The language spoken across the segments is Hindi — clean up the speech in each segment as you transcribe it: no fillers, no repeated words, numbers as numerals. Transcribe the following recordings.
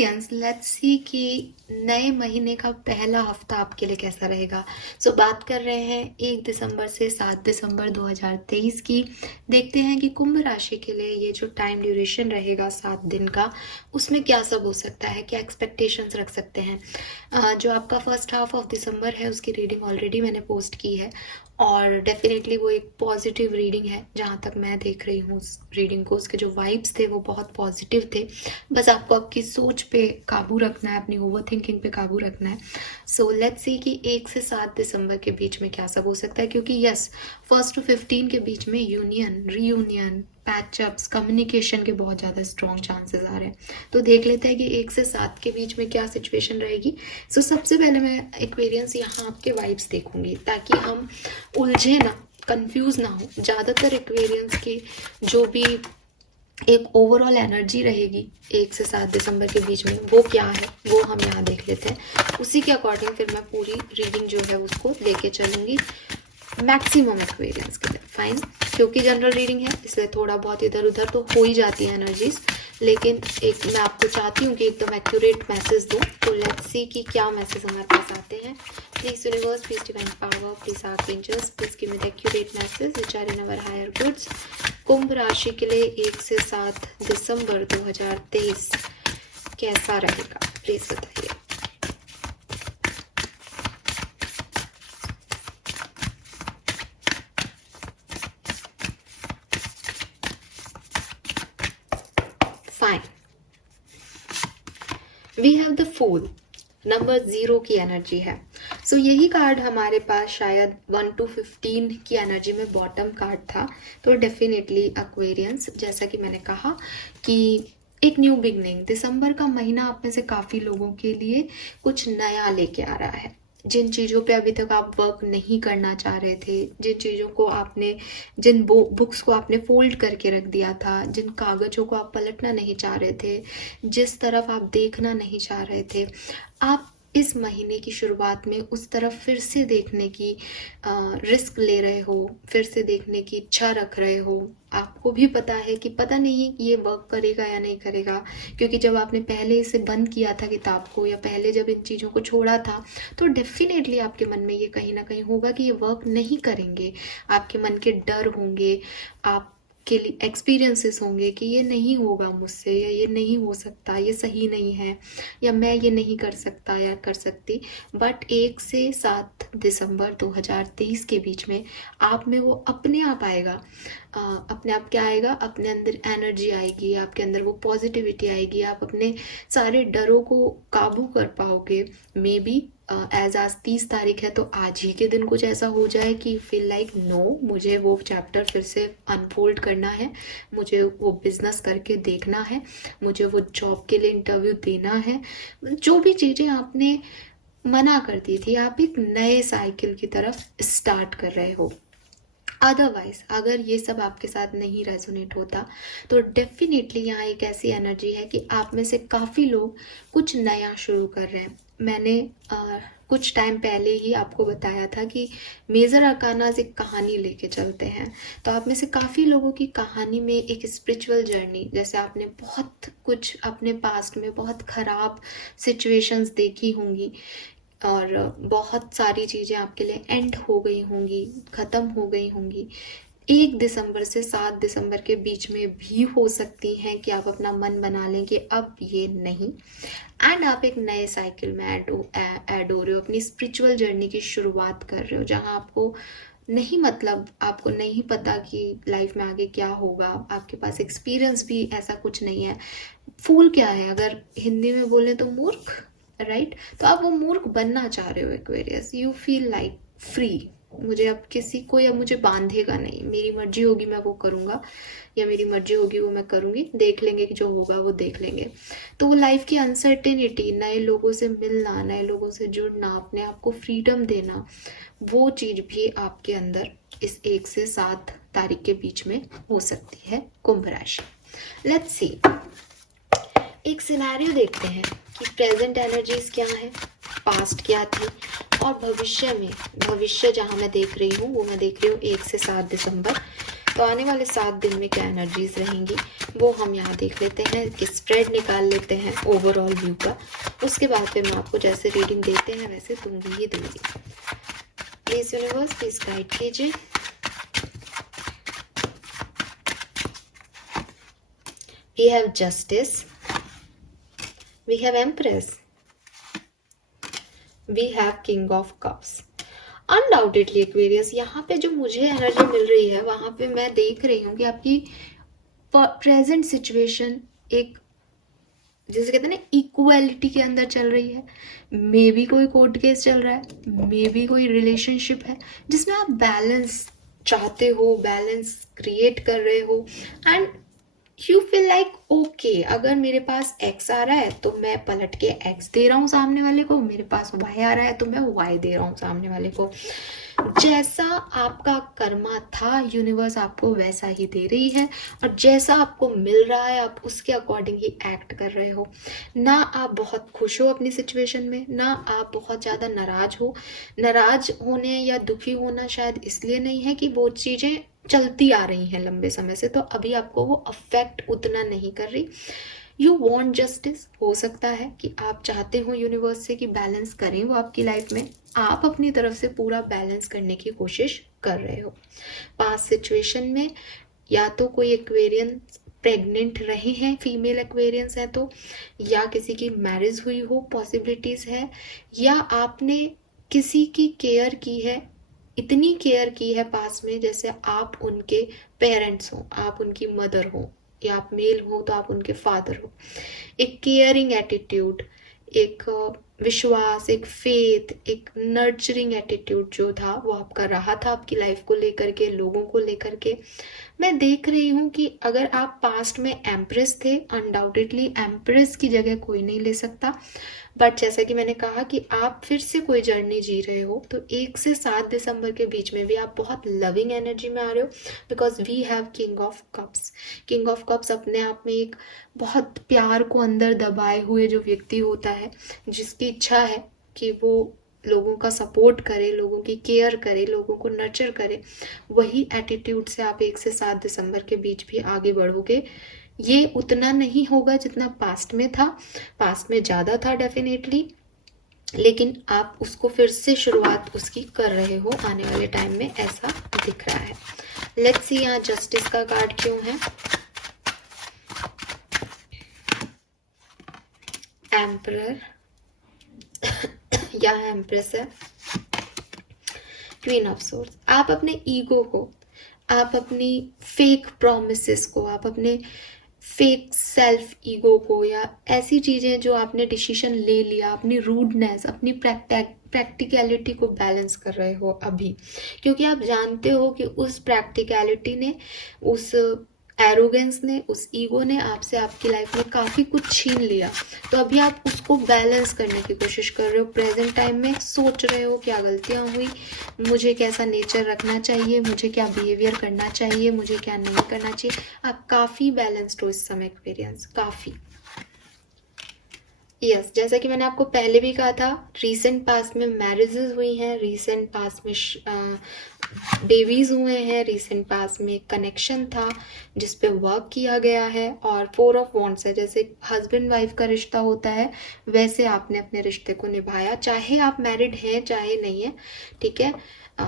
एक्सपीरियंस, लेट्स सी कि नए महीने का पहला हफ्ता आपके लिए कैसा रहेगा। बात कर रहे हैं 1 दिसंबर से 7 दिसंबर 2023 की। देखते हैं कि कुंभ राशि के लिए ये जो टाइम ड्यूरेशन रहेगा 7 दिन का, उसमें क्या सब हो सकता है, क्या एक्सपेक्टेशंस रख सकते हैं। जो आपका फर्स्ट हाफ ऑफ दिसंबर है उसकी रीडिंग ऑलरेडी मैंने पोस्ट की है और डेफिनेटली वो एक पॉजिटिव रीडिंग है। जहाँ तक मैं देख रही हूँ उस रीडिंग को, उसके जो वाइब्स थे वो बहुत पॉजिटिव थे। बस आपको आपकी सोच पे काबू रखना है, अपनी ओवर थिंकिंग पे काबू रखना है। लेट्स सी कि 1 से 7 दिसंबर के बीच में क्या सब हो सकता है, क्योंकि यस 1 to 15 के बीच में यूनियन, रीयूनियन, पैचअप्स, कम्युनिकेशन के बहुत ज़्यादा स्ट्रॉन्ग चांसेस आ रहे हैं। तो देख लेते हैं कि 1 से 7 के बीच में क्या सिचुएशन रहेगी। सबसे पहले मैं एक्वेरियंस यहाँ आपके वाइब्स देखूंगी ताकि हम उलझे ना, कंफ्यूज ना हो। ज़्यादातर एक्वेरियंस की जो भी एक ओवरऑल एनर्जी रहेगी 1 से 7 दिसंबर के बीच में, वो क्या है वो हम यहाँ देख लेते हैं। उसी के अकॉर्डिंग फिर मैं पूरी रीडिंग जो है उसको लेके चलूँगी मैक्सिमम एक्वेरियंस के लिए। फाइन, क्योंकि जनरल रीडिंग है इसलिए थोड़ा बहुत इधर उधर तो हो ही जाती है एनर्जीज, लेकिन एक मैं आपको चाहती हूँ कि एकदम एक्यूरेट मैसेज दूँ। तो लेट्स सी कि क्या मैसेज हमारे पास आते हैं। Please universe, please divine power, please archangels, please give me the accurate message which are in our higher goods. Kumbh राशि के लिए 1 से 7 दिसंबर 2023 कैसा रहेगा, प्लीज बताइए। Fine, we have the full, number 0 की एनर्जी है। यही कार्ड हमारे पास शायद 1 to 15 की एनर्जी में बॉटम कार्ड था। तो डेफिनेटली एक्वेरियंस, जैसा कि मैंने कहा कि एक न्यू बिगनिंग, दिसंबर का महीना आप में से काफ़ी लोगों के लिए कुछ नया लेके आ रहा है। जिन चीज़ों पे अभी तक आप वर्क नहीं करना चाह रहे थे, जिन चीज़ों को आपने, जिन बुक्स को आपने फोल्ड करके रख दिया था, जिन कागज़ों को आप पलटना नहीं चाह रहे थे, जिस तरफ आप देखना नहीं चाह रहे थे, आप इस महीने की शुरुआत में उस तरफ फिर से देखने की रिस्क ले रहे हो, फिर से देखने की इच्छा रख रहे हो। आपको भी पता है कि पता नहीं ये वर्क करेगा या नहीं करेगा, क्योंकि जब आपने पहले इसे बंद किया था किताब को, या पहले जब इन चीज़ों को छोड़ा था, तो डेफिनेटली आपके मन में ये कहीं ना कहीं होगा कि ये वर्क नहीं करेंगे। आपके मन के डर होंगे, आप के लिए एक्सपीरियंसेस होंगे कि ये नहीं होगा मुझसे, या ये नहीं हो सकता, ये सही नहीं है, या मैं ये नहीं कर सकता या कर सकती। बट 1 से 7 दिसंबर 2023 के बीच में आप में वो अपने आप आएगा। अपने आप क्या आएगा, अपने अंदर एनर्जी आएगी, आपके अंदर वो पॉजिटिविटी आएगी, आप अपने सारे डरों को काबू कर पाओगे। मे बी एज आज 30 तारीख है तो आज ही के दिन कुछ ऐसा हो जाए कि फील लाइक नो, मुझे वो चैप्टर फिर से अनफोल्ड करना है, मुझे वो बिजनेस करके देखना है, मुझे वो जॉब के लिए इंटरव्यू देना है। जो भी चीज़ें आपने मना कर दी थी, आप एक नए साइकिल की तरफ स्टार्ट कर रहे हो। अदरवाइज अगर ये सब आपके साथ नहीं रेजोनेट होता तो डेफिनेटली यहाँ एक ऐसी एनर्जी है कि आप में से काफ़ी लोग कुछ नया शुरू कर रहे हैं। मैंने कुछ टाइम पहले ही आपको बताया था कि मेजर अरकानाज एक कहानी लेके चलते हैं। तो आप में से काफ़ी लोगों की कहानी में एक स्पिरिचुअल जर्नी, जैसे आपने बहुत कुछ अपने पास्ट में बहुत ख़राब सिचुएशंस देखी होंगी और बहुत सारी चीज़ें आपके लिए एंड हो गई होंगी, ख़त्म हो गई होंगी। 1 दिसंबर से 7 दिसंबर के बीच में भी हो सकती हैं कि आप अपना मन बना लें कि अब ये नहीं, एंड आप एक नए साइकिल में ऐड हो रहे हो, अपनी स्पिरिचुअल जर्नी की शुरुआत कर रहे हो, जहाँ आपको नहीं, मतलब आपको नहीं पता कि लाइफ में आगे क्या होगा, आपके पास एक्सपीरियंस भी ऐसा कुछ नहीं है। फूल क्या है, अगर हिंदी में बोले तो मूर्ख, राइट? तो आप वो मूर्ख बनना चाह रहे हो Aquarius. You feel like free, मुझे अब किसी को या मुझे बांधेगा नहीं, मेरी मर्जी होगी मैं वो करूँगा, या मेरी मर्जी होगी वो मैं करूँगी, देख लेंगे कि जो होगा वो देख लेंगे। तो वो लाइफ की अनसर्टेनिटी, नए लोगों से मिलना, नए लोगों से जुड़ना, अपने आप को फ्रीडम देना, वो चीज़ भी आपके अंदर इस 1 से 7 तारीख के बीच में हो सकती है कुंभ राशि। लेट्स सी, एक सिनेरियो देखते हैं कि प्रेजेंट एनर्जीज क्या है, पास्ट क्या थी, और भविष्य में, भविष्य जहाँ मैं देख रही हूँ वो मैं देख रही हूँ 1 से 7 दिसंबर तो आने वाले 7 दिन में क्या एनर्जीज रहेंगी वो हम यहाँ देख लेते हैं, कि स्प्रेड निकाल लेते हैं ओवरऑल व्यू का। उसके बाद फिर मैं आपको जैसे रीडिंग देते हैं वैसे दूंगी ही दूंगी। प्लीज यूनिवर्स प्लीज गाइड कीजिए। We have justice, we have empress, we have king of cups. Undoubtedly Aquarius, यहाँ पे जो मुझे एनर्जी मिल रही है वहां पे मैं देख रही हूँ कि आपकी प्रेजेंट सिचुएशन एक, जैसे कहते हैं ना, इक्वालिटी के अंदर चल रही है। मे बी कोई कोर्ट केस चल रहा है, मे बी कोई रिलेशनशिप है जिसमें आप बैलेंस चाहते हो, बैलेंस क्रिएट कर रहे हो, and you feel like okay, अगर मेरे पास एक्स आ रहा है तो मैं पलट के एक्स दे रहा हूँ सामने वाले को, मेरे पास वाई आ रहा है तो मैं वाई दे रहा हूँ सामने वाले को। जैसा आपका कर्मा था यूनिवर्स आपको वैसा ही दे रही है, और जैसा आपको मिल रहा है आप उसके अकॉर्डिंग ही एक्ट कर रहे हो। ना आप बहुत खुश हो अपनी सिचुएशन में, ना आप बहुत ज़्यादा नाराज हो। नाराज होने या दुखी होना शायद इसलिए नहीं है कि वो चीज़ें चलती आ रही हैं लंबे समय से, तो अभी आपको वो अफेक्ट उतना नहीं कर रही। यू वॉन्ट जस्टिस, हो सकता है कि आप चाहते हो यूनिवर्स से कि बैलेंस करें वो आपकी लाइफ में, आप अपनी तरफ से पूरा बैलेंस करने की कोशिश कर रहे हो। पास्ट सिचुएशन में या तो कोई एक्वेरियन प्रेग्नेंट रहे हैं, फीमेल एक्वेरियंस है तो, या किसी की मैरिज हुई हो, पॉसिबिलिटीज है, या आपने किसी की केयर की है, इतनी केयर की है पास में जैसे आप उनके पेरेंट्स हो, आप उनकी मदर हो, या आप मेल हो तो आप उनके फादर हो। एक केयरिंग एटीट्यूड, एक विश्वास, एक फेथ, एक नर्चरिंग एटीट्यूड जो था वो आपका रहा था आपकी लाइफ को लेकर के, लोगों को लेकर के। मैं देख रही हूँ कि अगर आप पास्ट में एम्प्रेस थे, अनडाउटेडली एम्प्रेस की जगह कोई नहीं ले सकता, बट जैसा कि मैंने कहा कि आप फिर से कोई जर्नी जी रहे हो, तो 1 से 7 दिसंबर के बीच में भी आप बहुत लविंग एनर्जी में आ रहे हो, because we have king of cups. King of cups अपने आप में एक बहुत प्यार को अंदर दबाए हुए जो व्यक्ति होता है, जिसकी इच्छा है कि वो लोगों का सपोर्ट करे, लोगों की केयर करे, लोगों को नर्चर करे। वही एटीट्यूड से आप 1 से 7 दिसंबर के बीच भी आगे बढ़ोगे। ये उतना नहीं होगा जितना पास्ट में था, पास्ट में ज़्यादा था डेफिनेटली, लेकिन आप उसको फिर से शुरुआत उसकी कर रहे हो आने वाले टाइम में, ऐसा दिख रहा है। लेट्स सी यहाँ जस्टिस का कार्ड क्यों है। एम्परर या एम्प्रेस है, क्वीन ऑफ सोर्ड्स। आप अपने ईगो को, आप अपनी फेक प्रोमिसेस को, आप अपने फेक सेल्फ ईगो को, या ऐसी चीज़ें जो आपने डिसीजन ले लिया, अपनी रूडनेस, अपनी प्रैक्टिकलिटी को बैलेंस कर रहे हो अभी, क्योंकि आप जानते हो कि उस प्रैक्टिकलिटी ने, उस एरोगेंस ने, उस ईगो ने आपसे आपकी लाइफ में काफ़ी कुछ छीन लिया। तो अभी आप उसको बैलेंस करने की कोशिश कर रहे हो। प्रेजेंट टाइम में सोच रहे हो क्या गलतियाँ हुई, मुझे कैसा नेचर रखना चाहिए, मुझे क्या बिहेवियर करना चाहिए, मुझे क्या नहीं करना चाहिए। आप काफ़ी बैलेंस्ड हो इस समय एक्सपीरियंस, काफ़ी। यस, जैसा कि मैंने आपको पहले भी कहा था, रीसेंट पास्ट में मैरिजेस हुई हैं, रीसेंट पास्ट में बेबीज हुए हैं, रीसेंट पास्ट में कनेक्शन था जिस पे वर्क किया गया है, और 4 ऑफ वॉन्ड्स है। जैसे हस्बैंड वाइफ का रिश्ता होता है वैसे आपने अपने रिश्ते को निभाया, चाहे आप मैरिड हैं चाहे नहीं है, ठीक है।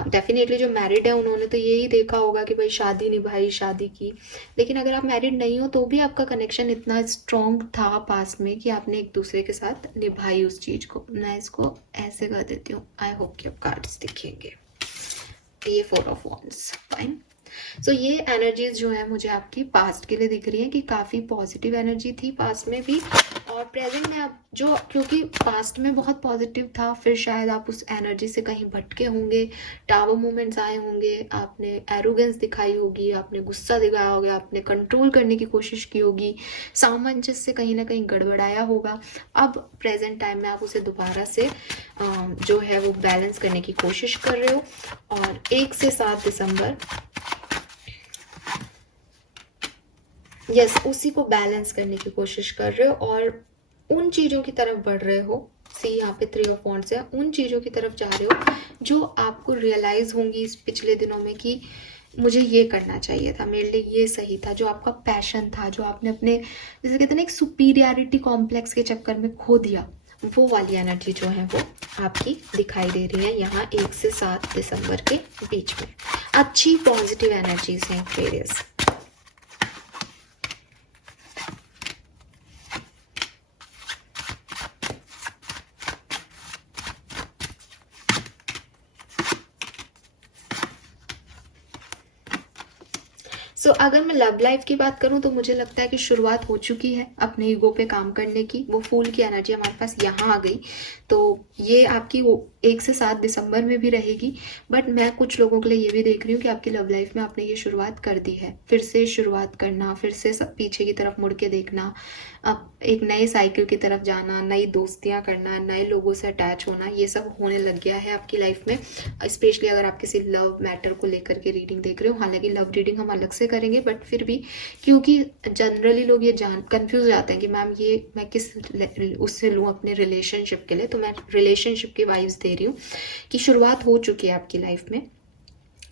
डेफिनेटली जो मैरिड है उन्होंने तो यही देखा होगा कि भाई शादी निभाई, शादी की, लेकिन अगर आप मैरिड नहीं हो तो भी आपका कनेक्शन इतना स्ट्रॉन्ग था पास्ट में कि आपने एक दूसरे के साथ निभाई उस चीज़ को। मैं इसको ऐसे कर देती हूँ, आई होप कि आप कार्ड्स दिखेंगे। ये 4 ऑफ वॉन्ड्स, फाइन। सो ये एनर्जीज जो है मुझे आपकी पास्ट के लिए दिख रही है कि काफ़ी पॉजिटिव एनर्जी थी पास्ट में भी, और प्रेजेंट में आप जो, क्योंकि पास्ट में बहुत पॉजिटिव था, फिर शायद आप उस एनर्जी से कहीं भटके होंगे, टावर मूवमेंट्स आए होंगे, आपने एरोगेंस दिखाई होगी, आपने गुस्सा दिखाया होगा, आपने कंट्रोल करने की कोशिश की होगी, सामंजस्य कहीं ना कहीं गड़बड़ाया होगा। अब प्रेजेंट टाइम में आप उसे दोबारा से जो है वो बैलेंस करने की कोशिश कर रहे हो, और 1 से 7 दिसंबर यस उसी को बैलेंस करने की कोशिश कर रहे हो, और उन चीज़ों की तरफ बढ़ रहे हो। सी यहाँ पे 3 ऑफ वॉन्ड्स है, उन चीज़ों की तरफ जा रहे हो जो आपको रियलाइज होंगी इस पिछले दिनों में कि मुझे ये करना चाहिए था, मेरे लिए ये सही था, जो आपका पैशन था, जो आपने अपने जैसे कहते हैं ना एक सुपीरियरिटी कॉम्प्लेक्स के चक्कर में खो दिया, वो वाली एनर्जी जो है वो आपकी दिखाई दे रही है यहाँ 1 से 7 दिसंबर के बीच में। अच्छी पॉजिटिव एनर्जीज हैं एक्वेरियस। अगर मैं लव लाइफ की बात करूं तो मुझे लगता है कि शुरुआत हो चुकी है अपने ईगो पे काम करने की। वो फूल की एनर्जी हमारे पास यहाँ आ गई, तो ये आपकी 1 से 7 दिसंबर में भी रहेगी। बट मैं कुछ लोगों के लिए ये भी देख रही हूँ कि आपकी लव लाइफ में आपने ये शुरुआत कर दी है, फिर से शुरुआत करना, फिर से सब पीछे की तरफ मुड़ के देखना, अब एक नए साइकिल की तरफ जाना, नई दोस्तियां करना, नए लोगों से अटैच होना, ये सब होने लग गया है आपकी लाइफ में। स्पेशली अगर आप किसी लव मैटर को लेकर के रीडिंग देख रहे हो, हालांकि लव रीडिंग हम अलग से करेंगे, बट फिर भी क्योंकि जनरली लोग ये कंफ्यूज हो जाते हैं कि मैम ये मैं किस उससे लूँ अपने रिलेशनशिप के लिए, तो मैं रिलेशनशिप की वाइब्स दे रही हूँ कि शुरुआत हो चुकी है आपकी लाइफ में।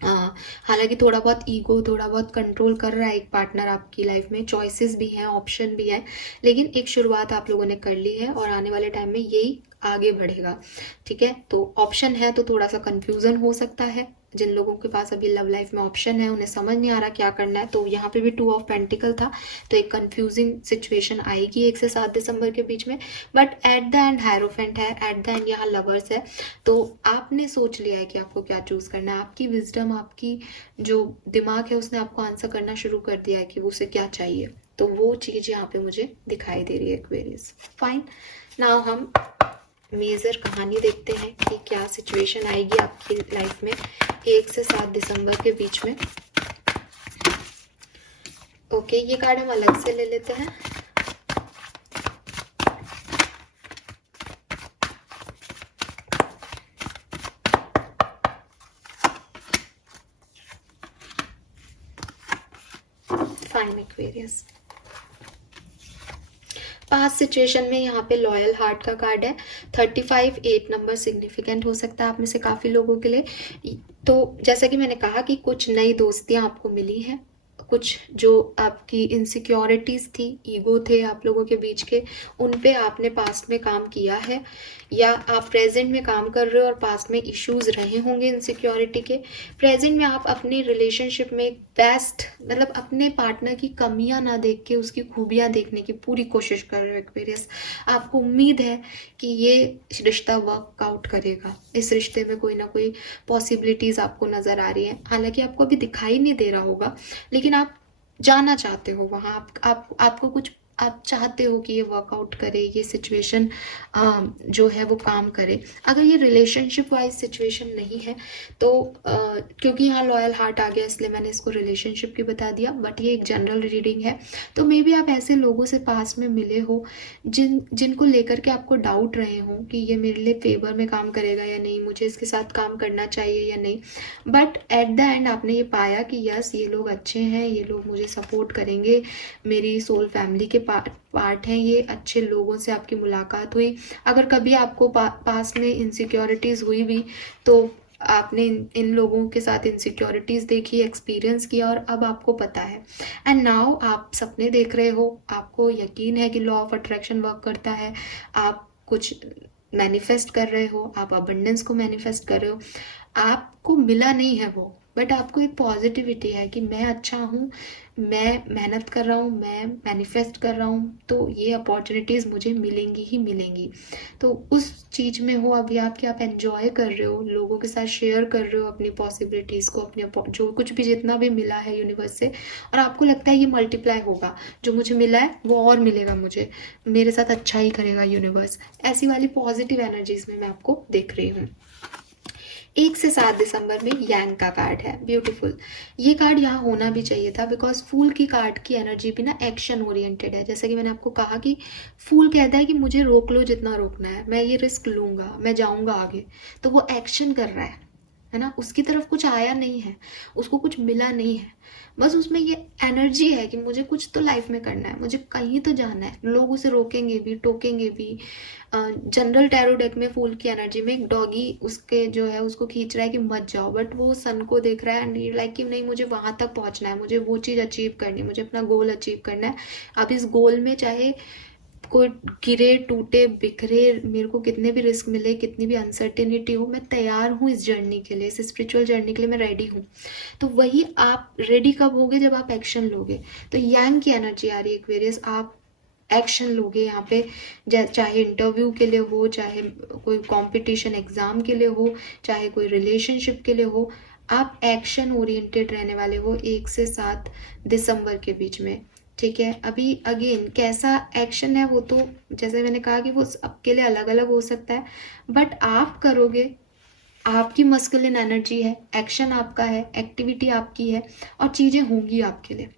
हालांकि थोड़ा बहुत ईगो, थोड़ा बहुत कंट्रोल कर रहा है एक पार्टनर आपकी लाइफ में, चॉइसेस भी हैं, ऑप्शन भी है, लेकिन एक शुरुआत आप लोगों ने कर ली है और आने वाले टाइम में यही आगे बढ़ेगा। ठीक है, तो ऑप्शन है तो थोड़ा सा कंफ्यूजन हो सकता है। जिन लोगों के पास अभी लव लाइफ में ऑप्शन है उन्हें समझ नहीं आ रहा क्या करना है, तो यहाँ पे भी 2 ऑफ पेंटिकल था, तो एक कंफ्यूजिंग सिचुएशन आएगी 1 से 7 दिसंबर के बीच में। But at the end hierophant है, एट द एंड यहाँ लवर्स है, तो आपने सोच लिया है कि आपको क्या चूज करना है। आपकी विजडम, आपकी जो दिमाग है उसने आपको आंसर करना शुरू कर दिया है कि उसे क्या चाहिए, तो वो चीज यहाँ पे मुझे दिखाई दे रही है एक्वेरियस। फाइन, नाउ हम मेजर कहानी देखते हैं कि क्या सिचुएशन आएगी आपकी लाइफ में 1 से 7 दिसंबर के बीच में। ओके, ये कार्ड हम अलग से ले लेते हैं। फाइन एक्वेरियस, पास्ट सिचुएशन में यहाँ पे लॉयल हार्ट का कार्ड है। 35 8 नंबर सिग्निफिकेंट हो सकता है आप में से काफ़ी लोगों के लिए। तो जैसा कि मैंने कहा कि कुछ नई दोस्तियां आपको मिली हैं, कुछ जो आपकी इनसिक्योरिटीज़ थी, ईगो थे आप लोगों के बीच के, उन पे आपने पास्ट में काम किया है, या आप प्रेजेंट में काम कर रहे हो और पास्ट में इश्यूज रहे होंगे इनसिक्योरिटी के। प्रेजेंट में आप अपनी रिलेशनशिप में बेस्ट, मतलब अपने पार्टनर की कमियां ना देख के उसकी खूबियां देखने की पूरी कोशिश कर रहे हो एक्वेरियस। आपको उम्मीद है कि ये रिश्ता वर्कआउट करेगा, इस रिश्ते में कोई ना कोई पॉसिबिलिटीज़ आपको नज़र आ रही है। हालांकि आपको अभी दिखाई नहीं दे रहा होगा, लेकिन आप जाना चाहते हो वहाँ, आपको कुछ, आप चाहते हो कि ये वर्कआउट करे, ये सिचुएशन जो है वो काम करे। अगर ये रिलेशनशिप वाइज सिचुएशन नहीं है तो क्योंकि यहाँ लॉयल हार्ट आ गया इसलिए मैंने इसको रिलेशनशिप की बता दिया, बट ये एक जनरल रीडिंग है। तो मे बी आप ऐसे लोगों से पास में मिले हो जिनको लेकर के आपको डाउट रहे हो कि ये मेरे लिए फेवर में काम करेगा या नहीं, मुझे इसके साथ काम करना चाहिए या नहीं। बट एट द एंड आपने ये पाया कि यस, ये लोग अच्छे हैं, ये लोग मुझे सपोर्ट करेंगे, मेरी सोल फैमिली के पार्ट हैं, ये अच्छे लोगों से आपकी मुलाकात हुई। अगर कभी आपको पास में इनसिक्योरिटीज़ हुई भी तो आपने इन लोगों के साथ इनसिक्योरिटीज़ देखी, एक्सपीरियंस किया और अब आपको पता है। एंड नाउ आप सपने देख रहे हो, आपको यकीन है कि लॉ ऑफ अट्रैक्शन वर्क करता है, आप कुछ मैनिफेस्ट कर रहे हो, आप अबंडेंस को मैनिफेस्ट कर रहे हो। आपको मिला नहीं है वो, बट आपको एक पॉजिटिविटी है कि मैं अच्छा हूँ, मैं मेहनत कर रहा हूँ, मैं मैनिफेस्ट कर रहा हूँ, तो ये अपॉर्चुनिटीज़ मुझे मिलेंगी ही मिलेंगी। तो उस चीज़ में हो अभी आप कि आप एंजॉय कर रहे हो, लोगों के साथ शेयर कर रहे हो अपनी पॉसिबिलिटीज़ को, अपने जो कुछ भी जितना भी मिला है यूनिवर्स से, और आपको लगता है ये मल्टीप्लाई होगा, जो मुझे मिला है वो और मिलेगा मुझे, मेरे साथ अच्छा ही करेगा यूनिवर्स। ऐसी वाली पॉजिटिव एनर्जीज में मैं आपको देख रही हूँ। 1 से 7 दिसंबर में यांग का कार्ड है, ब्यूटीफुल। ये कार्ड यहाँ होना भी चाहिए था, बिकॉज फूल की कार्ड की एनर्जी भी ना एक्शन ओरिएंटेड है। जैसे कि मैंने आपको कहा कि फूल कहता है कि मुझे रोक लो जितना रोकना है, मैं ये रिस्क लूंगा, मैं जाऊंगा आगे, तो वो एक्शन कर रहा है। है ना, उसकी तरफ कुछ आया नहीं है, उसको कुछ मिला नहीं है, बस उसमें ये एनर्जी है कि मुझे कुछ तो लाइफ में करना है, मुझे कहीं तो जाना है। लोग उसे रोकेंगे भी, टोकेंगे भी। जनरल टैरो डेक में फूल की एनर्जी में एक डॉगी उसके जो है उसको खींच रहा है कि मत जाओ, बट वो सन को देख रहा है एंड लाइक कि नहीं, मुझे वहां तक पहुंचना है, मुझे वो चीज़ अचीव करनी है, मुझे अपना गोल अचीव करना है। अब इस गोल में चाहे कोई गिरे, टूटे, बिखरे, मेरे को कितने भी रिस्क मिले, कितनी भी अनसर्टेनिटी हो, मैं तैयार हूँ इस जर्नी के लिए, इस स्पिरिचुअल जर्नी के लिए मैं रेडी हूँ। तो वही आप रेडी कब होगे, जब आप एक्शन लोगे। तो यांग की एनर्जी आ रही है एक्वेरियस, आप एक्शन लोगे यहाँ पे, चाहे इंटरव्यू के लिए हो, चाहे कोई कंपटीशन एग्जाम के लिए हो, चाहे कोई रिलेशनशिप के लिए हो, आप एक्शन ओरिएंटेड रहने वाले हो 1 से 7 दिसंबर के बीच में। ठीक है, अभी अगेन कैसा एक्शन है वो तो जैसे मैंने कहा कि वो सबके लिए अलग अलग हो सकता है, बट आप करोगे, आपकी मस्कुलिन एनर्जी है, एक्शन आपका है, एक्टिविटी आपकी है, और चीज़ें होंगी आपके लिए।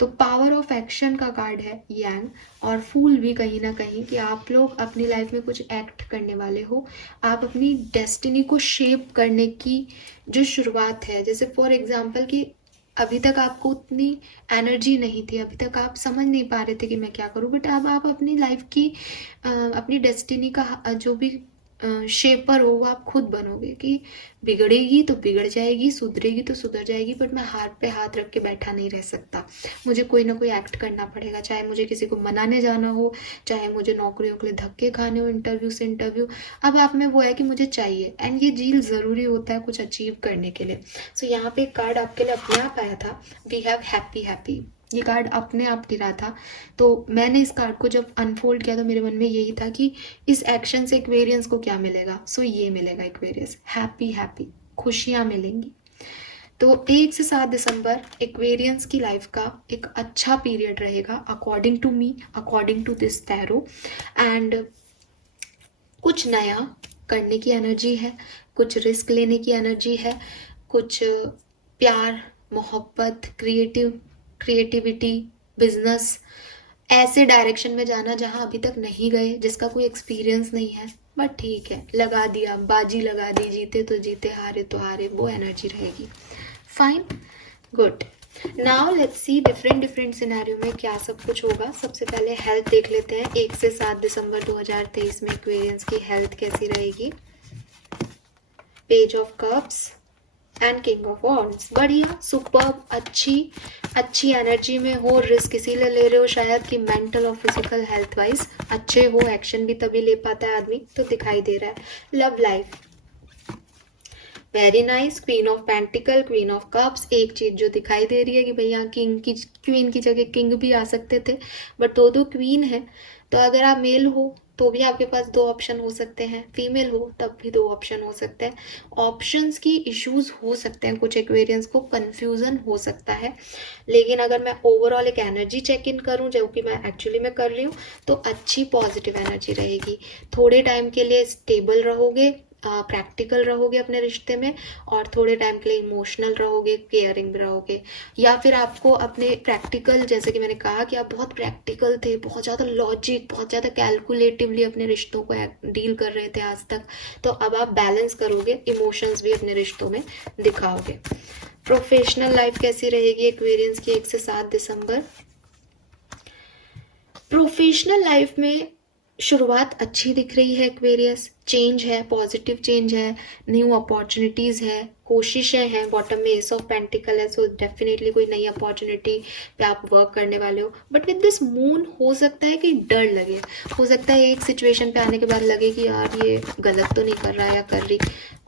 तो पावर ऑफ एक्शन का कार्ड है यांग, और फूल भी कहीं ना कहीं कि आप लोग अपनी लाइफ में कुछ एक्ट करने वाले हो, आप अपनी डेस्टिनी को शेप करने की जो शुरुआत है। जैसे फॉर एग्जांपल कि अभी तक आपको उतनी एनर्जी नहीं थी, अभी तक आप समझ नहीं पा रहे थे कि मैं क्या करूं, बट अब आप अपनी लाइफ की अपनी डेस्टिनी का जो भी शेपर हो वो आप खुद बनोगे कि बिगड़ेगी तो बिगड़ जाएगी, सुधरेगी तो सुधर जाएगी, बट मैं हाथ पे हाथ रख के बैठा नहीं रह सकता, मुझे कोई ना कोई एक्ट करना पड़ेगा, चाहे मुझे किसी को मनाने जाना हो, चाहे मुझे नौकरियों के लिए धक्के खाने हो, इंटरव्यू से इंटरव्यू। अब आप में वो है कि मुझे चाहिए, एंड ये जील ज़रूरी होता है कुछ अचीव करने के लिए। सो यहाँ पे एक कार्ड आपके लिए अपने आप आया था, वी हैव हैप्पी हैप्पी, ये कार्ड अपने आप गिरा था। तो मैंने इस कार्ड को जब अनफोल्ड किया तो मेरे मन में यही था कि इस एक्शन से एक्वेरियंस को क्या मिलेगा। सो ये मिलेगा एक्वेरियंस, हैप्पी हैप्पी, खुशियाँ मिलेंगी। तो 1 से 7 दिसंबर एक्वेरियंस की लाइफ का एक अच्छा पीरियड रहेगा according to me, according to this tarot. And कुछ नया करने की एनर्जी है, कुछ रिस्क लेने की एनर्जी है, कुछ प्यार, मोहब्बत, क्रिएटिविटी, बिजनेस, ऐसे डायरेक्शन में जाना जहां अभी तक नहीं गए, जिसका कोई एक्सपीरियंस नहीं है, बट ठीक है लगा दिया, बाजी लगा दी, जीते तो जीते, हारे तो हारे, वो एनर्जी रहेगी। Fine, good. Now let's see different scenario में क्या सब कुछ होगा। सबसे पहले हेल्थ देख लेते हैं, 1 से 7 दिसंबर 2023 में एक्वेरियंस की हेल्थ कैसी रहेगी। Page of cups and king of wands, बढ़िया, सुपर, अच्छी एनर्जी में हो, रिस्क इसीलिए ले रहे हो शायद कि मेंटल और फिजिकल हेल्थ वाइज अच्छे हो, एक्शन भी तभी ले पाता है आदमी, तो दिखाई दे रहा है। Love life very nice, queen of pentacle, queen of cups, एक चीज जो दिखाई दे रही है कि भैया क्वीन की जगह किंग भी आ सकते थे, बट दो क्वीन है, तो अगर आप मेल हो तो भी आपके पास 2 ऑप्शन हो सकते हैं, फीमेल हो तब भी 2 ऑप्शन हो सकते हैं। ऑप्शंस की इश्यूज हो सकते हैं, कुछ एक्वेरियंस को कंफ्यूजन हो सकता है, लेकिन अगर मैं ओवरऑल एक एनर्जी चेक इन करूं जो कि मैं एक्चुअली में कर रही हूँ, तो अच्छी पॉजिटिव एनर्जी रहेगी। थोड़े टाइम के लिए स्टेबल रहोगे, प्रैक्टिकल रहोगे अपने रिश्ते में, और थोड़े टाइम के लिए इमोशनल रहोगे, केयरिंग भी रहोगे, या फिर आपको अपने प्रैक्टिकल, जैसे कि मैंने कहा कि आप बहुत प्रैक्टिकल थे, बहुत ज़्यादा लॉजिक, बहुत ज़्यादा कैलकुलेटिवली अपने रिश्तों को डील कर रहे थे आज तक, तो अब आप बैलेंस करोगे, इमोशंस भी अपने रिश्तों में दिखाओगे। प्रोफेशनल लाइफ कैसी रहेगी एक्वेरियंस की 1 से 7 दिसंबर। प्रोफेशनल लाइफ में शुरुआत अच्छी दिख रही है एक्वेरियस, चेंज है, पॉजिटिव चेंज है, न्यू अपॉर्चुनिटीज है, कोशिशें हैं, बॉटम में एस ऑफ पेंटिकल है, सो डेफिनेटली कोई नई अपॉर्चुनिटी पे आप वर्क करने वाले हो। बट विद दिस मून हो सकता है कि डर लगे, हो सकता है एक सिचुएशन पे आने के बाद लगे कि यार ये गलत तो नहीं कर रहा या कर रही,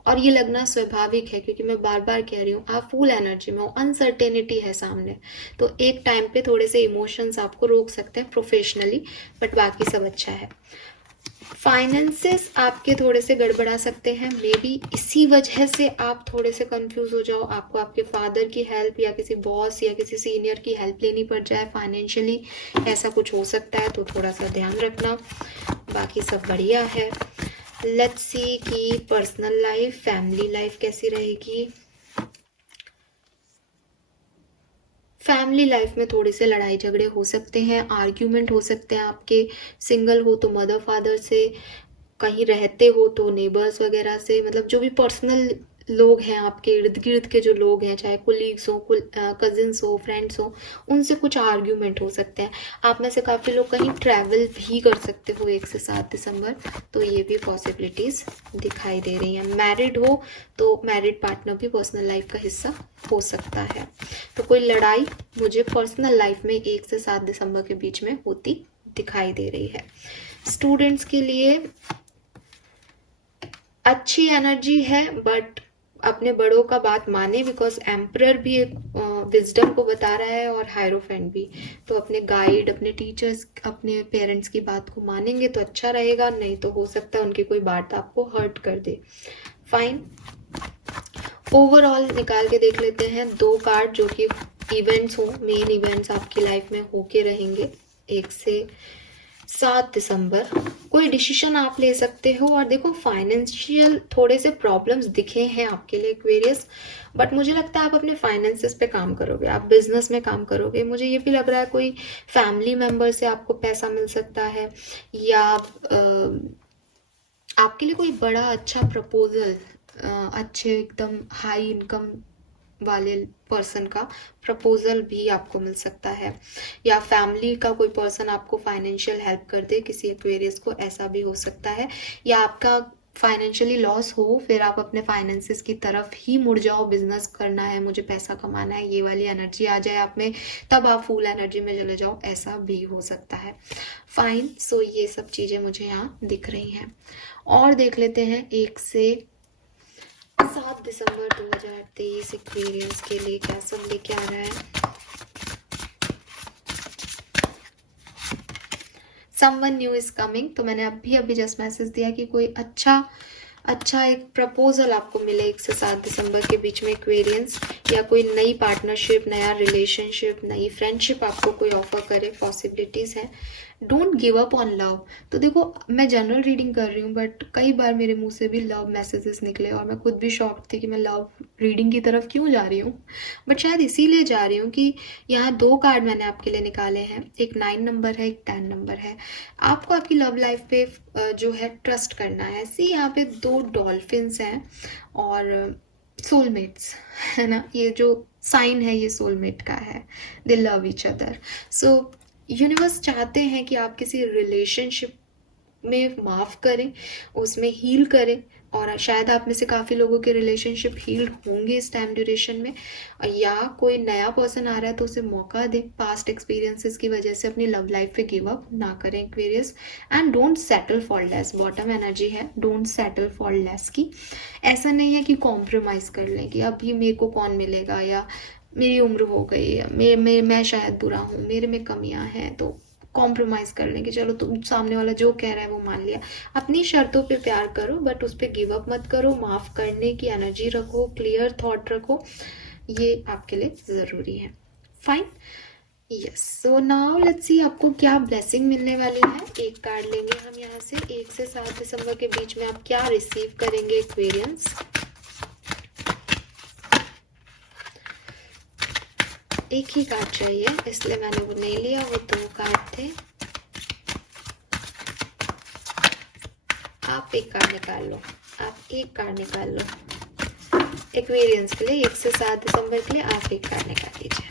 और ये लगना स्वाभाविक है क्योंकि मैं बार बार कह रही हूँ आप फुल एनर्जी में हो, अनसर्टेनिटी है सामने, तो एक टाइम पे थोड़े से इमोशंस आपको रोक सकते हैं प्रोफेशनली, बट बाकी सब अच्छा है। फाइनेंसेस आपके थोड़े से गड़बड़ा सकते हैं, मे बी इसी वजह से आप थोड़े से कंफ्यूज हो जाओ, आपको आपके फादर की हेल्प या किसी बॉस या किसी सीनियर की हेल्प लेनी पड़ जाए फाइनेंशियली, ऐसा कुछ हो सकता है, तो थोड़ा सा ध्यान रखना, बाकी सब बढ़िया है। लेट्स सी कि पर्सनल लाइफ, फैमिली लाइफ कैसी रहेगी। फैमिली लाइफ में थोड़े से लड़ाई झगड़े हो सकते हैं, आर्ग्यूमेंट हो सकते हैं आपके, सिंगल हो तो मदर फादर से, कहीं रहते हो तो नेबर्स वगैरह से, मतलब जो भी पर्सनल लोग हैं आपके इर्द गिर्द के जो लोग हैं, चाहे कोलीग्स हो, कजिन्स हो, फ्रेंड्स हो, उनसे कुछ आर्ग्यूमेंट हो सकते हैं। आप में से काफ़ी लोग कहीं ट्रैवल भी कर सकते हो 1 से 7 दिसंबर, तो ये भी पॉसिबिलिटीज़ दिखाई दे रही हैं। मैरिड हो तो मैरिड पार्टनर भी पर्सनल लाइफ का हिस्सा हो सकता है। तो कोई लड़ाई मुझे पर्सनल लाइफ में 1 से 7 दिसंबर के बीच में होती दिखाई दे रही है। स्टूडेंट्स के लिए अच्छी एनर्जी है, बट अपने बड़ों का बात माने, बिकॉज एम्परर भी एक विजडम को बता रहा है और हायरोफेंट भी। तो अपने गाइड, अपने टीचर्स, अपने पेरेंट्स की बात को मानेंगे तो अच्छा रहेगा, नहीं तो हो सकता है उनकी कोई बात आपको हर्ट कर दे। फाइन, ओवरऑल निकाल के देख लेते हैं 2 कार्ड जो कि इवेंट्स हो, मेन इवेंट्स आपकी लाइफ में होके रहेंगे 1 से 7 दिसंबर। कोई डिसीजन आप ले सकते हो, और देखो फाइनेंशियल थोड़े से प्रॉब्लम्स दिखे हैं आपके लिए एक्वेरियस, बट मुझे लगता है आप अपने फाइनेंसेस पे काम करोगे, आप बिजनेस में काम करोगे। मुझे ये भी लग रहा है कोई फैमिली मेंबर से आपको पैसा मिल सकता है, या आपके लिए कोई बड़ा अच्छा प्रपोजल, अच्छे एकदम हाई इनकम वाले पर्सन का प्रपोजल भी आपको मिल सकता है, या फैमिली का कोई पर्सन आपको फाइनेंशियल हेल्प कर दे किसी एक्वेरियस को, ऐसा भी हो सकता है। या आपका फाइनेंशियली लॉस हो, फिर आप अपने फाइनेंसेस की तरफ ही मुड़ जाओ, बिजनेस करना है, मुझे पैसा कमाना है, ये वाली एनर्जी आ जाए आप में, तब आप फुल एनर्जी में चले जाओ, ऐसा भी हो सकता है। फाइन, सो ये सब चीज़ें मुझे यहाँ दिख रही हैं। और देख लेते हैं 1 से 7 दिसंबर 2023 एक्वेरियंस के लिए क्या सब लेके आ रहा है। समवन न्यू इज कमिंग, तो मैंने अभी जस्ट मैसेज दिया कि कोई अच्छा एक प्रपोजल आपको मिले 1 से 7 दिसंबर के बीच में एक्वेरियंस, या कोई नई पार्टनरशिप, नया रिलेशनशिप, नई फ्रेंडशिप आपको कोई ऑफर करे, पॉसिबिलिटीज़ है। Don't give up on love. तो देखो मैं जनरल रीडिंग कर रही हूँ, बट कई बार मेरे मुंह से भी लव मैसेजेस निकले और मैं खुद भी शॉक थी कि मैं लव रीडिंग की तरफ क्यों जा रही हूँ, बट शायद इसीलिए जा रही हूँ कि यहाँ 2 कार्ड मैंने आपके लिए निकाले हैं, एक 9 नंबर है, एक 10 नंबर है। आपको आपकी लव लाइफ पे जो है ट्रस्ट करना है। सी यहाँ पे 2 डॉल्फिन्स हैं और सोलमेट्स है ना, ये जो साइन है ये सोलमेट का है, दे लव ईच अदर। सो यूनिवर्स चाहते हैं कि आप किसी रिलेशनशिप में माफ़ करें, उसमें हील करें, और शायद आप में से काफ़ी लोगों के रिलेशनशिप हील्ड होंगे इस टाइम ड्यूरेशन में, या कोई नया पर्सन आ रहा है तो उसे मौका दें। पास्ट एक्सपीरियंसेस की वजह से अपनी लव लाइफ पे गिव अप ना करें Aquarius, and don't settle for less. Bottom energy है, डोंट सेटल फॉर लेस की। ऐसा नहीं है कि कॉम्प्रोमाइज़ कर लें कि अभी मेरे को कौन मिलेगा, या मेरी उम्र हो गई है, मैं शायद बुरा हूँ, मेरे में कमियाँ हैं, तो कॉम्प्रोमाइज़ कर लें कि चलो तुम सामने वाला जो कह रहा है वो मान लिया। अपनी शर्तों पे प्यार करो, बट उस पर गिव अप मत करो, माफ़ करने की एनर्जी रखो, क्लियर थॉट रखो, ये आपके लिए ज़रूरी है। Fine, yes. So now let's see आपको क्या ब्लेसिंग मिलने वाली है। एक कार्ड लेंगे हम यहाँ से, 1 से 7 दिसंबर के बीच में आप क्या रिसीव करेंगे एक्वेरियंस। एक ही कार्ड चाहिए इसलिए मैंने वो नहीं लिया, वो 2 कार्ड थे। आप एक कार्ड निकाल लो, आप एक कार्ड निकाल लो एक्वेरियंस के लिए 1 से 7 दिसंबर के लिए। आप एक कार्ड निकाल लीजिए।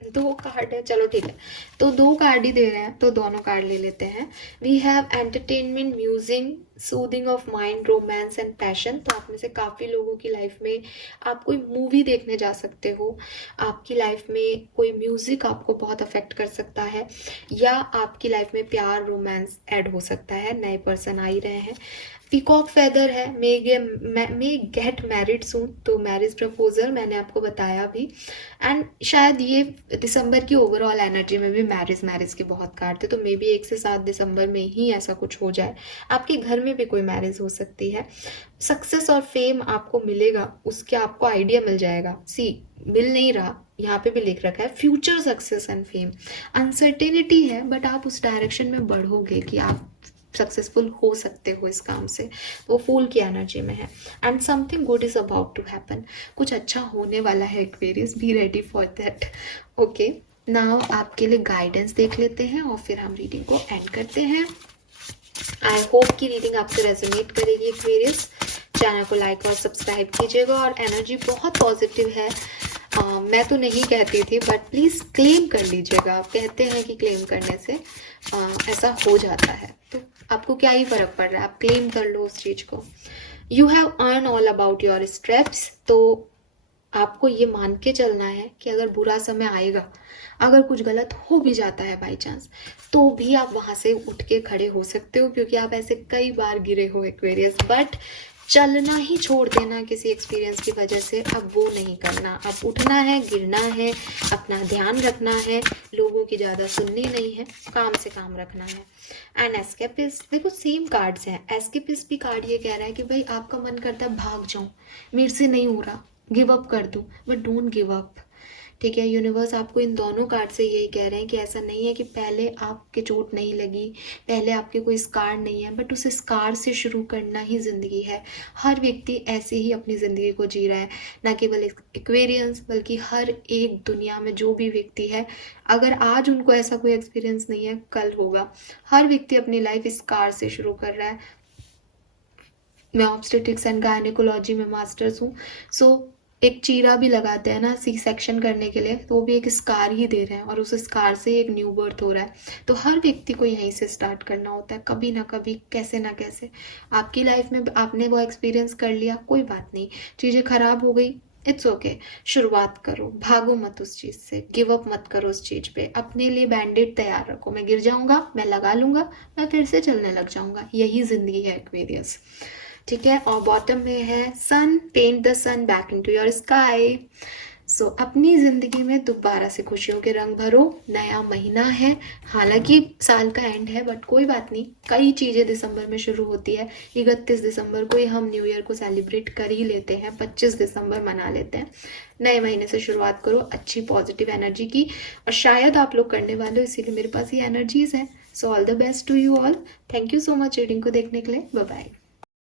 2 कार्ड है, चलो ठीक है, तो 2 कार्ड ही दे रहे हैं तो दोनों कार्ड ले लेते हैं। We have entertainment, music, soothing of mind, romance and passion. तो आप में से काफ़ी लोगों की लाइफ में आप कोई मूवी देखने जा सकते हो, आपकी लाइफ में कोई म्यूजिक आपको बहुत अफेक्ट कर सकता है, या आपकी लाइफ में प्यार, रोमांस ऐड हो सकता है, नए पर्सन आ ही रहे हैं। पीकॉक फेदर है, मे गेट मैरिड सून, तो मैरिज प्रपोजल मैंने आपको बताया भी। एंड शायद ये दिसंबर की ओवरऑल एनर्जी में भी मैरिज के बहुत कार्ड थे, तो मे बी 1 से 7 दिसंबर में ही ऐसा कुछ हो जाए। आपके घर में भी कोई मैरिज हो सकती है। सक्सेस और फेम आपको मिलेगा, उसके आपको आइडिया मिल जाएगा। सी, मिल नहीं रहा, यहाँ पे भी लिख रखा है future success and fame. Uncertainty है, बट आप उस डायरेक्शन में बढ़ोगे कि आप सक्सेसफुल हो सकते हो इस काम से, वो फूल की एनर्जी में है। And something good is about to happen, कुछ अच्छा होने वाला है Aquarius, be ready for that. Okay, now आपके लिए गाइडेंस देख लेते हैं और फिर हम रीडिंग को एंड करते हैं। आई होप कि रीडिंग आपसे रेजोनेट करेगी एक्वेरियस। चैनल को लाइक और सब्सक्राइब कीजिएगा। और एनर्जी बहुत पॉजिटिव है, मैं तो नहीं कहती थी, बट प्लीज़ क्लेम कर लीजिएगा। आप कहते हैं कि क्लेम करने से ऐसा हो जाता है, तो आपको क्या ही फ़र्क पड़ रहा है, आप क्लेम कर लो उस चीज़ को। You have earn all about your steps, तो आपको ये मान के चलना है कि अगर बुरा समय आएगा, अगर कुछ गलत हो भी जाता है बाई चांस, तो भी आप वहाँ से उठ के खड़े हो सकते हो, क्योंकि आप ऐसे कई बार गिरे हो एक्वेरियस। बट चलना ही छोड़ देना किसी एक्सपीरियंस की वजह से, अब वो नहीं करना। अब उठना है, गिरना है, अपना ध्यान रखना है, लोगों की ज़्यादा सुननी नहीं है, काम से काम रखना है। एंड एस्केपिस्ट, देखो सेम कार्ड्स हैं। एस्केपिस्ट भी कार्ड ये कह रहा है कि भाई आपका मन करता है भाग जाऊँ, मेरे से नहीं हो रहा, गिव अप कर दूँ, बट डोंट गिव अप। ठीक है, यूनिवर्स आपको इन दोनों कार्ड से यही कह रहे हैं कि ऐसा नहीं है कि पहले आपके चोट नहीं लगी, पहले आपके कोई स्कार नहीं है, बट उस स्कार से शुरू करना ही ज़िंदगी है। हर व्यक्ति ऐसे ही अपनी ज़िंदगी को जी रहा है, ना केवल एक्वेरियंस बल्कि हर एक दुनिया में जो भी व्यक्ति है, अगर आज उनको ऐसा कोई एक्सपीरियंस नहीं है, कल होगा। हर व्यक्ति अपनी लाइफ स्कार से शुरू कर रहा है। मैं ऑब्स्टेट्रिक्स एंड गायनेकोलॉजी में मास्टर्स हूँ, सो एक चीरा भी लगाते हैं ना सी सेक्शन करने के लिए, तो वो भी एक स्कार ही दे रहे हैं, और उस स्कार से एक न्यू बर्थ हो रहा है। तो हर व्यक्ति को यहीं से स्टार्ट करना होता है, कभी ना कभी, कैसे ना कैसे। आपकी लाइफ में आपने वो एक्सपीरियंस कर लिया, कोई बात नहीं, चीज़ें खराब हो गई, इट्स ओके, शुरुआत करो, भागो मत उस चीज़ से, गिव अप मत करो उस चीज़ पे। अपने लिए बैंडेड तैयार रखो, मैं गिर जाऊंगा, मैं लगा लूंगा, मैं फिर से चलने लग जाऊंगा। यही जिंदगी है एक्वेरियस। ठीक है, और बॉटम में है sun, paint the sun back into your sky. So अपनी ज़िंदगी में दोबारा से खुशियों के रंग भरो। नया महीना है, हालांकि साल का एंड है, बट कोई बात नहीं, कई चीज़ें दिसंबर में शुरू होती है। 31 दिसंबर को ही हम न्यू ईयर को सेलिब्रेट कर ही लेते हैं, 25 दिसंबर मना लेते हैं। नए महीने से शुरुआत करो अच्छी पॉजिटिव एनर्जी की, और शायद आप लोग करने वाले हो, इसीलिए मेरे पास ये एनर्जीज हैं। So all the best to you all. Thank you so much reading को देखने के लिए। Bye bye.